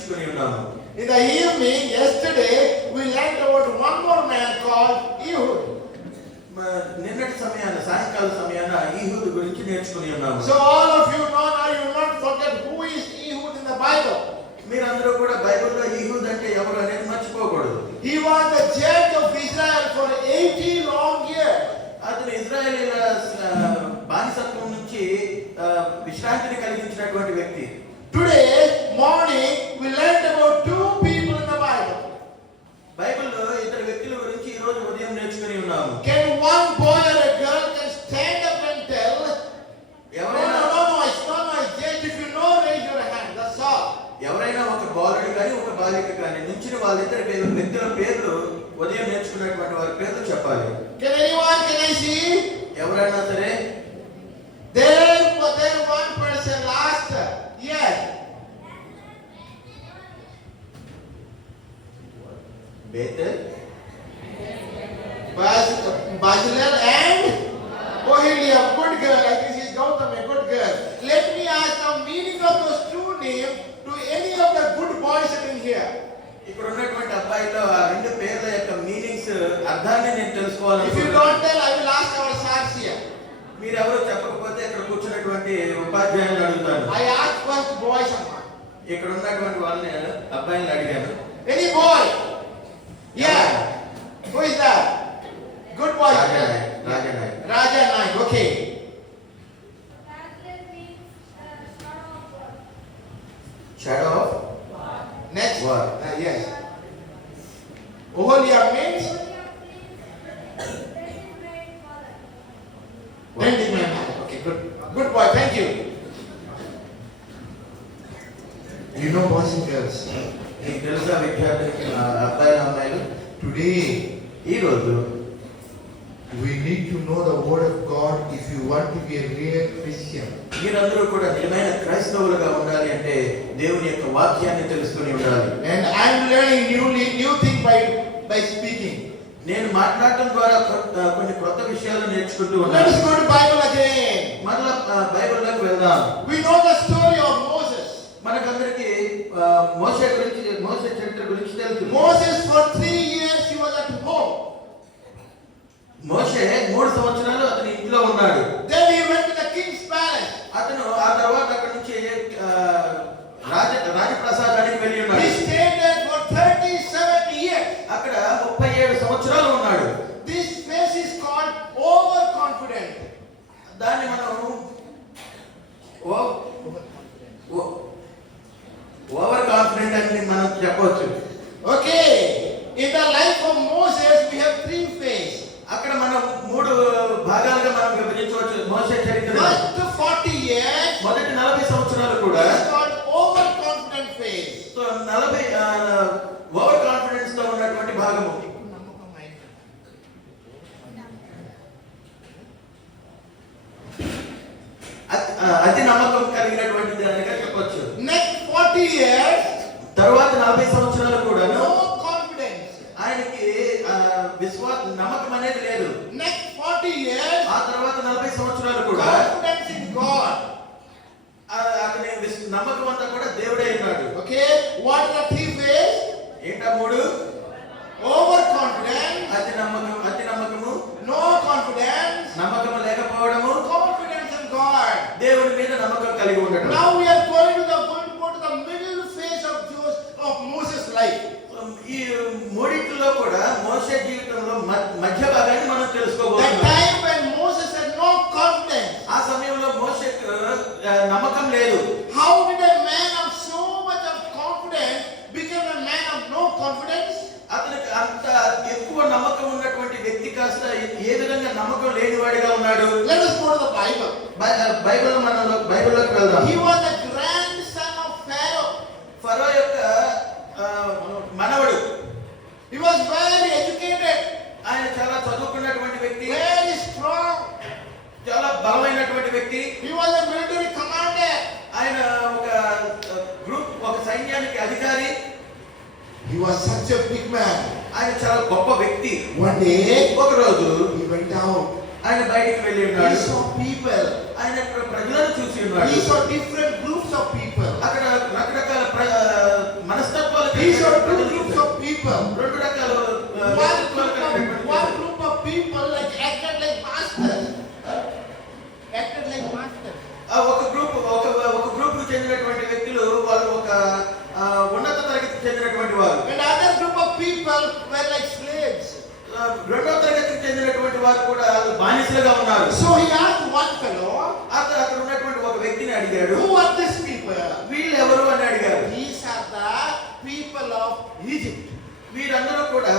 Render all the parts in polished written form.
నేర్చుకుని ఉన్నాము. In the evening, yesterday, we learned about one more man called Ehud. నిన్నటి సమయాన సాయంకాల సమయాన ఈహుదు గురించి నేర్చుకుని ఉన్నాము. So all of you know now, you will not forget who is Ehud in the Bible. మీరందరూ కూడా బైబిల్లో ఈహుదు అంటే ఎవరు అనేది మర్చిపోకూడదు. He was the judge of Israel for 80 long years. అతను ఇజ్రాయేలీల బానిసత్వం నుంచి విశ్రాంతిని కలిగించినటువంటి వ్యక్తి. Today morning we learned about two people in the Bible. బైబిల్లో ఇద్దరు వ్యక్తుల గురించి ఈ రోజు ఉదయం నేర్చుకుని ఉన్నాము. Can one boy or a girl can stand up and tell? No, it's not my judge. If you know, raise your hand. That's all. ఎవరైనా ఒక బాలుడు కానీ ఒక బాలిక కానీ నుంచిన వాళ్ళిద్దరి వ్యక్తుల పేర్లు ఉదయం నేర్చుకున్నటువంటి వారి పేర్లు చెప్పాలి. Can anyone? Can I see? ఎవరైనా సరే. There one person last. Yes. Bethel, Basilel and Oholiab. Good girl. I think she's Gautam, a good girl. Let me ask the meaning of those two names to any of the good boys sitting here. ఇక్కడ ఉన్నటువంటి అబ్బాయిలో ఆ రెండు పేర్ల యొక్క meanings అర్థాన్ని నేను తెలుసుకోవాలి. If you don't tell, I will ask our sars here. మీరు ఎవరు చెప్పకపోతే ఇక్కడ కూర్చున్నటువంటి ఉపాధ్యాయులను అడుగుతాను. I asked first boys. ఇక్కడ ఉన్నటువంటి వాళ్ళని అబ్బాయిలను అడిగాను. Any boy? Yeah. Who is that? Good boy. Raja Naik. Okay. Shadow of Next. War. Yes. Oholiab means bending my mother. Okay, good boy. Thank you. You know, boys and girls. మీకు తెలుసా విద్యార్థి అబ్బాయిలు అమ్మాయిలు? Today, ఈ రోజు we need to know the word of God if you want to be a real Christian. మీరందరూ కూడా నిజమైన క్రైస్తవులుగా ఉండాలి అంటే దేవుని యొక్క వాక్యాన్ని తెలుసుకుని ఉండాలి. And I am learning new thing by speaking. నేను మాట్లాడటం ద్వారా కొన్ని కొత్త విషయాలు నేర్చుకుంటూ Let ఉన్నాను. us go to Bible again. మరలా బైబిల్లోకి వెళ్దాం. We know the story of Moses. మనకందరికి మోషే చరిత్ర గురించి తెలుసు. Moses for 3 years he was at home. మోషే 3 సంవత్సరాలు అతని ఇంట్లో ఉన్నాడు. Then he went to the king's palace. అతను ఆ తర్వాత అక్కడి నుంచి రాజప్రసాదానికి వెళ్ళి ఉన్నాడు. He stayed there for 37 years. అక్కడ 37 సంవత్సరాలు ఉన్నాడు. This phase is called overconfident. దాన్ని మనం ఓవర్ కాన్ఫిడెంట్ అని మనం చెప్పవచ్చు. Okay. In the life of Moses we have 3 phases. అక్కడ మనం 3 భాగాలుగా మనం విభజించవచ్చు మోషే చరిత్ర. First 40 years. మొదటి 40 సంవత్సరాలు కూడా is called overconfident phase. So 40 over confidence తో ఉన్నటువంటి భాగము. అతి నమ్మకం కలిగినటువంటి దానిగా చెప్పొచ్చు. Next 40 years. తరువాత 40 సంవత్సరాలు కూడా No confidence. ఆయనకి నమ్మకం అనేది లేదు. Next 40 years. ఆ తర్వాత 40 సంవత్సరాలు కూడా Confidence in God. అతని నమ్మకం అంతా కూడా దేవుడే ఉన్నాడు. Okay, what are the 3 phases? ఏంటా 3? Overconfidence. అతి నమ్మకము, No confidence. నమ్మకం లేకపోవడము, Confidence in God. దేవుడి మీద నమ్మకం కలిగి ఉండడం. Now we are going to go to the middle phase of Moses' life. ఈ మూడిట్లో కూడా మోషే జీవితంలో మధ్య భాగాన్ని మనం The తెలుసుకోబోతున్నాం. time when Moses had no confidence. ఆ సమయంలో మోషేకు నమ్మకం లేదు. How did a man of so much of confidence become a man of no confidence? అతనికి అంత ఎక్కువ నమ్మకం ఉన్నటువంటి వ్యక్తి కాస్త ఏ విధంగా నమ్మకం లేనివాడిగా ఉన్నాడు? Let us go to the Bible. బైబిల్లోకి వెళ్దాం. He was the grandson of Pharaoh. ఫరో యొక్క మనవడు. He was very educated. ఆయన చాలా చదువుకున్నటువంటి వ్యక్తి, Very strong. చాలా బలమైనటువంటి వ్యక్తి. He was a military commander. ఆయన ఒక సైన్యానికి అధికారి. He was such a big man. ఆయన చాలా గొప్ప వ్యక్తి. One day, ఒక రోజు he went out. ఆయన బయటికి వెళ్ళి ఉన్నాడు. He saw people. ఆయన ప్రజలను చూసి ఉన్నాడు. He saw different groups of people. అక్కడ రకరకాల ఒక గ్రూప్ చెందినటువంటి వ్యక్తులు వాళ్ళు ఒక ఉన్నత తరగతికి చెందినటువంటి వారు. And other group of people were like slaves. రెండవ తరగతికి చెందినటువంటి వారు కూడా బానిసలుగా ఉన్నారు. So he asked one fellow, అక్కడ ఉన్నటువంటి ఒక వ్యక్తిని అడిగాడు, who are these people? వీళ్ళు ఎవరు అని అడిగారు. These are the people of Egypt. వీరందరూ కూడా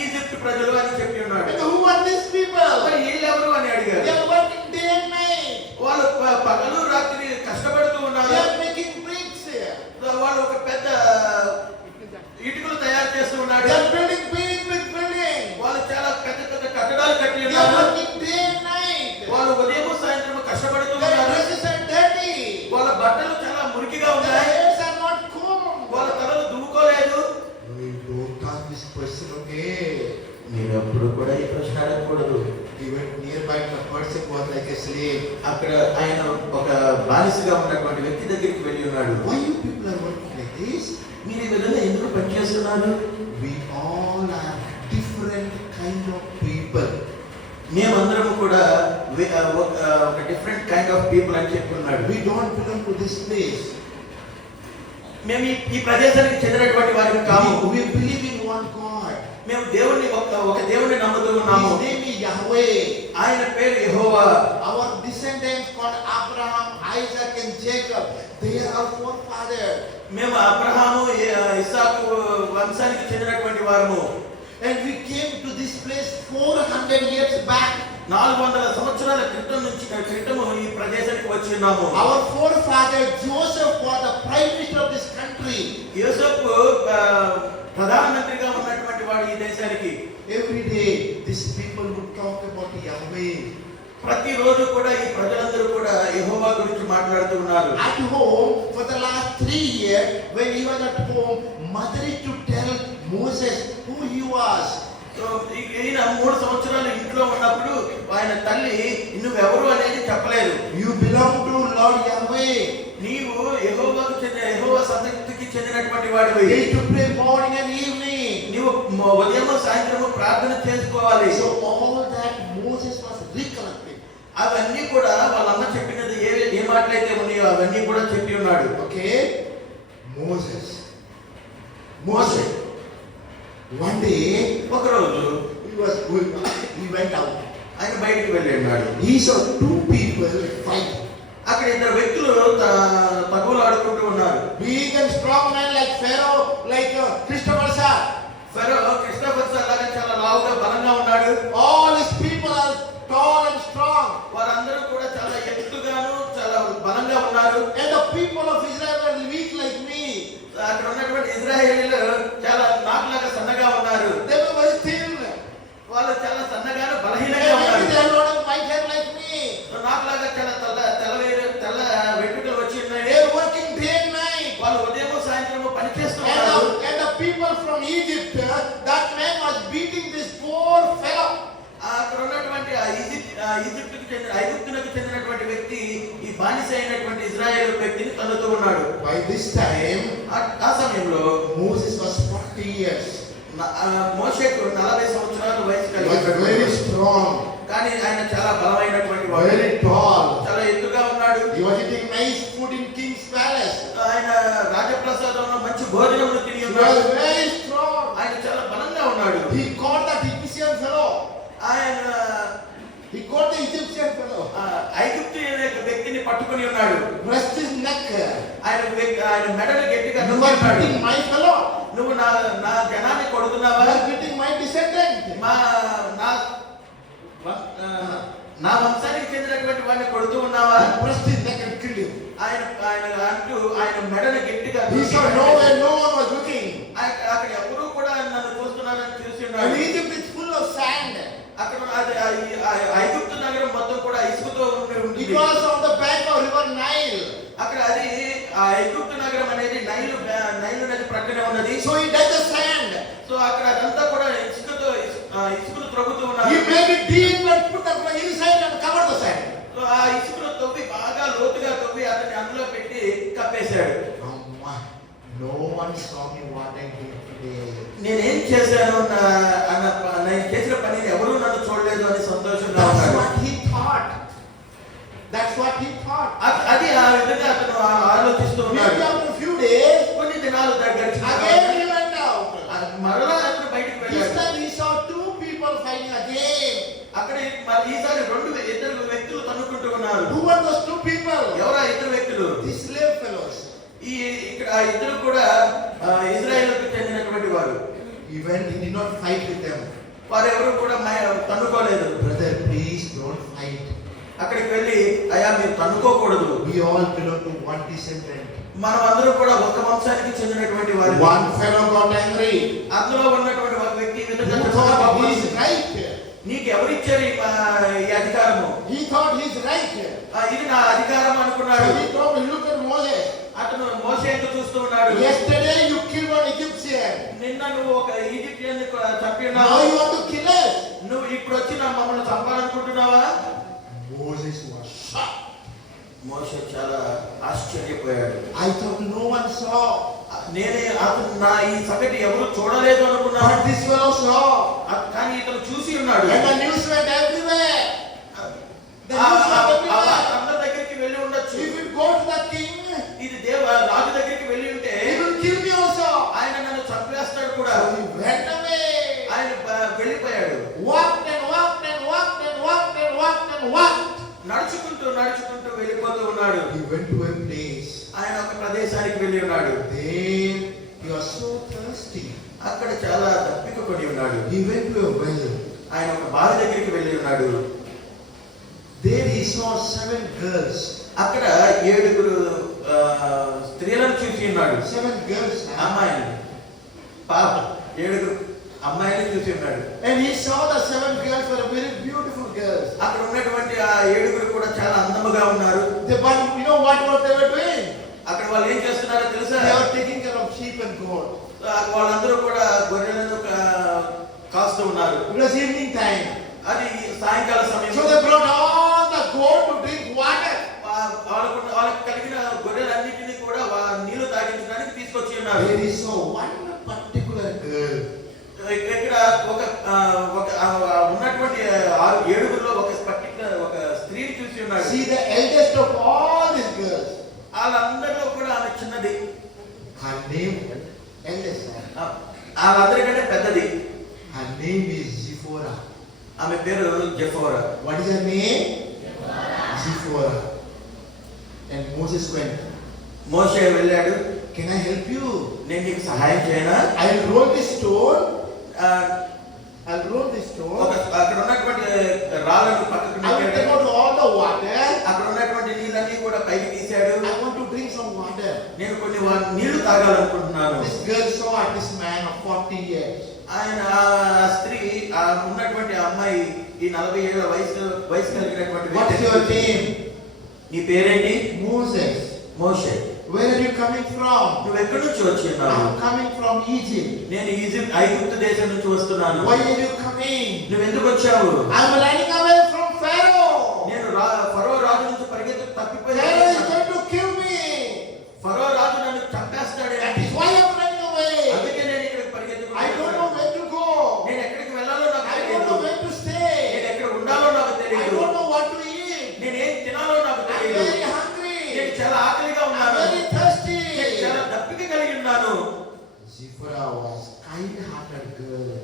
ఈజిప్ట్ ప్రజలు అని చెప్పి ఉన్నాడు. And who are these people? మరి వీళ్ళు ఎవరు అని అడిగారు. They are working day and night. వాళ్ళు పగలు రాత్రి కష్టపడుతూ ఉన్నారు. They are making bricks. వాళ్ళు ఒక పెద్ద ఇటుకలు తయారు చేస్తూ ఉన్నారు. They are building big buildings. వాళ్ళు చాలా పెద్ద పెద్ద కట్టడాలు కట్టి They are ఉన్నారు. working day and night. వాళ్ళు ఉదయం సాయంత్రం కష్టపడుతూ Their ఉన్నారు. dresses are dirty. వాళ్ళ బట్టలు చాలా మురికిగా Their ఉన్నాయి. hairs are not combed. వాళ్ళ తలలు దువ్వుకోలేదు. No, you don't ask this question, okay? మీరు ఎప్పుడు కూడా ఈ ప్రశ్న అడగకూడదు. He went nearby, the person was like a slave. అక్కడ ఆయన ఒక బానిసగా ఉన్నటువంటి వ్యక్తి దగ్గరికి వెళ్ళి ఉన్నాడు. Why you people are working like this? మీరు ఈ విధంగా ఎందుకు పనిచేస్తున్నారు? We all are different kind of people. మేమందరం కూడా ఒక డిఫరెంట్ కైండ్ ఆఫ్ పీపుల్ అని చెప్పుకున్నాడు. We don't belong to this place. మేము ఈ ప్రదేశానికి చెందినటువంటి వారికి కాము. We believe in one God. మేము దేవుణ్ణి ఒక దేవుణ్ణి నమ్ముతూ ఉన్నాము. His name is Yahweh. ఆయన పేరు యెహోవా. Our descendants called Abraham, Isaac and Jacob. They are our forefathers. మేము అబ్రహాము ఇస్సాకు వంశానికి చెందినటువంటి వారము. And we came to this place 400 years back. 400 సంవత్సరాల క్రితము ఈ ప్రదేశానికి వచ్చి ఉన్నాము. Our forefather Joseph was the prime minister of this country. యోసేపు ప్రధానమంత్రిగా ఉన్నటువంటి వాడు ఈ దేశానికి. Every day these people would talk about Yahweh. ప్రతిరోజు కూడా ఈ ప్రజలందరూ కూడా యెహోవా గురించి మాట్లాడుతూ ఉన్నారు. At home for the last 3 years, when he was at home, mother used to tell Moses who he was. So ఈయన 3 సంవత్సరాలు ఇంట్లో ఉన్నప్పుడు ఆయన తల్లి నువ్వెవరు అనేది చెప్పలేదు. You belong to Lord Yahweh. నీవు యెహోవా సంతతికి చెందినటువంటి వాడివి. They used to pray morning and evening. నీవు ఉదయం సాయంత్రం ప్రార్థన చేసుకోవాలి. So all that Moses was recollecting. అవన్నీ కూడా వాళ్ళమ్మ చెప్పినది ఏ మాటలైతే ఉన్నాయో అవన్నీ కూడా చెప్పి ఉన్నాడు. Okay? Moses. One day, ఒక రోజు he went out. ఆయన బయటికి వెళ్ళాడు. He saw 2 people fight. అక్కడ ఇద్దరు వ్యక్తులు తగులు ఆడుకుంటూ ఉన్నారు. Big and strong man like Pharaoh, like Christopher Sir. Christopher లాగా చాలా లావుగా బలంగా ఉన్నాడు. All these people are tall and strong. వారందరూ కూడా చాలా ఎత్తుగాను చాలా బలంగా ఉన్నారు. And the people of Israel are weak like me. అక్కడ ఉన్నటువంటి ఇజ్రాయేలీలు చాలా నాకులాగా సన్నగా ఉన్నారు. They were very thin. వాళ్ళు చాలా సన్నగా They బలహీనంగా ఉన్నారు. had a lot of white hair like me. నాకులాగా చాలా తెల్ల వెంట్రుకలు వచ్చి ఉన్నాయి. They are working day and night. వాళ్ళు ఉదయం సాయంత్రం పని చేస్తున్నారు. And the people from Egypt, that man was beating this poor fellow. అక్కడ ఉన్నటువంటి ఐగుప్తునకు చెందినటువంటి వ్యక్తి ఈ బానిస అయినటువంటి ఇజ్రాయేల్ వ్యక్తిని తన్నుతూ ఉన్నాడు. By this time, ఆ సమయంలో Moses was 40 years. మోషేకు 40 సంవత్సరాల వయసు He was very కలిగి strong, కానీ ఆయన చాలా బలమైనటువంటి వాడు. very tall. చాలా ఎత్తుగా ఉన్నాడు. He was eating nice food in King's palace. ఆయన రాజప్రసాదంలో మంచి భోజనం తిని He ఉన్నాడు. was very strong. ఆయన చాలా బలంగా ఉన్నాడు. He caught that Egyptian fellow. He caught the Egyptian fellow. ఐగుప్తు వ్యక్తిని పట్టుకొని ఉన్నాడు. Pressed his neck. ఆయన మెడలు గట్టిగా You are నొక్కాడు. beating my fellow. నువ్వు నా జనాన్ని కొడుతున్నావా? You are beating my descendant. నా వంశానికి చెందినటువంటి వాడిని కొడుతూ ఉన్నావా? Pressed his neck and killed him. ఆయన మెడలు గట్టిగా He saw nowhere, no one was looking. అక్కడ ఎవరు కూడా నన్ను చూస్తున్నారని చూసి And ఉన్నాడు. Egypt is full of sand. అక్కడ ఐగుప్తు నగరం మొత్తం కూడా ఇసుకతో ఉంది. It was on the bank of river Nile. అక్కడ అది ఐగుప్తు నగరం అనేది నైలు నది ప్రక్కనే ఉన్నది. So he dug the sand. So అక్కడ అదంతా కూడా ఇసుకను త్రవ్వుతూ ఉన్నారు. He made it deep and put that inside and covered the sand. So ఆ ఇసుకను తవ్వి బాగా లోతుగా తవ్వి అతన్ని అందులో పెట్టి కప్పేశాడు. No one saw me what I did today. నేనేం చేశాను నేను చేసిన పనిని ఎవరు నన్ను చూడలేదు అని సంతోషంగా That's ఉన్నాడు. what he thought. That's what he thought. అది ఆ విధంగా అతను ఆలోచిస్తూ ఉన్నాడు. Maybe after a few days, కొన్ని దినాలు గడిచిన again he went out. మరలా అతను బయటకు This వెళ్ళాడు. time he saw two people fighting again. అక్కడ మరి ఈసారి ఇద్దరు వ్యక్తులు తన్నుకుంటూ ఉన్నారు. Who were those two people? ఎవరా ఇద్దరు వ్యక్తులు? The slave fellows. ఇక్కడ ఆ ఇద్దరు కూడా ఇజ్రాయెల్కు చెందినటువంటి వారు. He went, he did not fight with them. వారు ఎవరు కూడా తన్నుకోలేదు. Brother, please don't fight. అక్కడికి వెళ్ళి అయ్యా మీరు తన్నుకోకూడదు. We all belong to one descendant. మనం అందరూ కూడా ఒక వంశానికి చెందినటువంటి వారు. One fellow got angry. అందులో ఉన్నటువంటి ఒక వ్యక్తి ఈ విధంగా He thought he is right. నీకు ఎవరిచ్చారు ఈ అధికారము? He thought he is right. ఇది నా అధికారం అనుకున్నాడు. So he told me, look at Moses. అతను మోషేను చూస్తూ ఉన్నాడు. Yesterday you killed one Egyptian. నిన్న నువ్వు ఒక ఈజిప్షియన్ని చంపి Now ఉన్నావు. you want to kill us. నువ్వు ఇప్పుడు వచ్చి మమ్మల్ని చంపాలనుకుంటున్నావా? Moses was shocked. మోషే చాలా ఆశ్చర్యపోయాడు. I thought no one saw. నేనే అతను నా ఈ సంగతి ఎవరు చూడలేదు అనుకున్నాను. But this fellow saw. కానీ ఇతను చూసి ఉన్నాడు. And the news went everywhere. The news went everywhere. అందరి దగ్గరికి వెళ్ళి ఉండొచ్చు. If it go to the king, ఇది రాజు దగ్గరికి వెళ్ళి ఉంటే he will kill me also. ఆయన నన్ను చంపేస్తాడు కూడా. So he went away. ఆయన వెళ్ళిపోయాడు. Walked and walked and walked and walked and walked and walked. నడుచుకుంటూ వెళ్ళిపోతూ ఉన్నాడు. He went to a place. ఆయన ఒక ప్రదేశానికి వెళ్ళి ఉన్నాడు. There he was so thirsty. అక్కడ చాలా దప్పిక కొని ఉన్నాడు. He went to a well. ఆయన ఒక బావి దగ్గరికి వెళ్ళి ఉన్నాడు. There he saw 7 girls. అక్కడ 7 స్త్రీలను చూసి ఉన్నాడు. 7 girls. అమ్మాయిలు పాప 7 అమ్మాయిలు చూసి ఉన్నాడు. And he saw the 7 girls were very beautiful girls. అక్కడ ఉన్నటువంటి ఆ 7 కూడా చాలా అందముగా ఉన్నారు. But you know what they were doing? అక్కడ వాళ్ళు ఏం చేస్తున్నారో తెలుసా? They were taking care of sheep and goat. వాళ్ళందరూ కూడా గొర్రెలను కాస్తూ ఉన్నారు. It was evening time. అది సాయంకాల సమయం. So they brought all the goat to drink water. వాళ్ళకు కలిగిన గొర్రెలన్నిటినీ కూడా నీళ్లు తాగించడానికి తీసుకొచ్చి ఉన్నారు. There is so one particular girl. ఇక్కడ ఒక ఉన్నటువంటి 7 ఒక స్త్రీని చూసి ఉన్నాడు. She the eldest of all these girls. వాళ్ళందరిలో కూడా ఆమె చిన్నది. Her name eldest. వాళ్ళందరికంటే పెద్దది. Her name is Zipporah. ఆమె పేరు జెఫోరా. What is her name? Zipporah. And Moses went. మోషే వెళ్ళాడు. Can I help you? నేను నీకు సహాయం చేయనా? I'll roll this stone. I'll roll this stone. అక్కడ ఉన్నటువంటి రాళ్ళను పక్కకు I will take out all the water. అక్కడ ఉన్నటువంటి నీళ్ళన్నీ కూడా పైకి తీశాడు. I want to drink some water. నేను కొన్ని నీళ్లు తాగాలనుకుంటున్నాను. This girl saw this man of 40 years. ఆయన ఆ స్త్రీ ఉన్నటువంటి అమ్మాయి ఈ 40 ఏళ్ల వయసు కలిగినటువంటి What is your name? నీ పేరేంటి? Moses. Moshe. Where are you coming from? నువ్వు ఎక్కడి నుంచి వచ్చినావు? I'm coming from Egypt. నేను ఐగుప్తు దేశం నుంచి వస్తున్నాను. Why are you coming? నువ్వు ఎందుకు వచ్చావు? I'm running away from Pharaoh. నేను ఫరో రాజు నుంచి పరిగెత్తుకు తప్పిపోయాను. Pharaoh is going to kill me. ఫరో రాజు నన్ను చంపేస్తాడు. That is why I'm running away. అందుకే నేను ఇక్కడికి పరిగెత్తుకు I don't know where to go. నేను ఎక్కడికి వెళ్ళాలో నాకు I don't తెలియదు. know where to stay. నేను ఎక్కడ ఉండాలో నాకు I తెలియదు. don't know what to eat. నేను ఏం తినాలో నాకు I'm తెలియదు. very hungry. నేను చాలా ఆకలిగా I'm ఉన్నాను. very thirsty. నేను చాలా దప్పిక కలిగి ఉన్నాను. Zipporah was kind-hearted girl.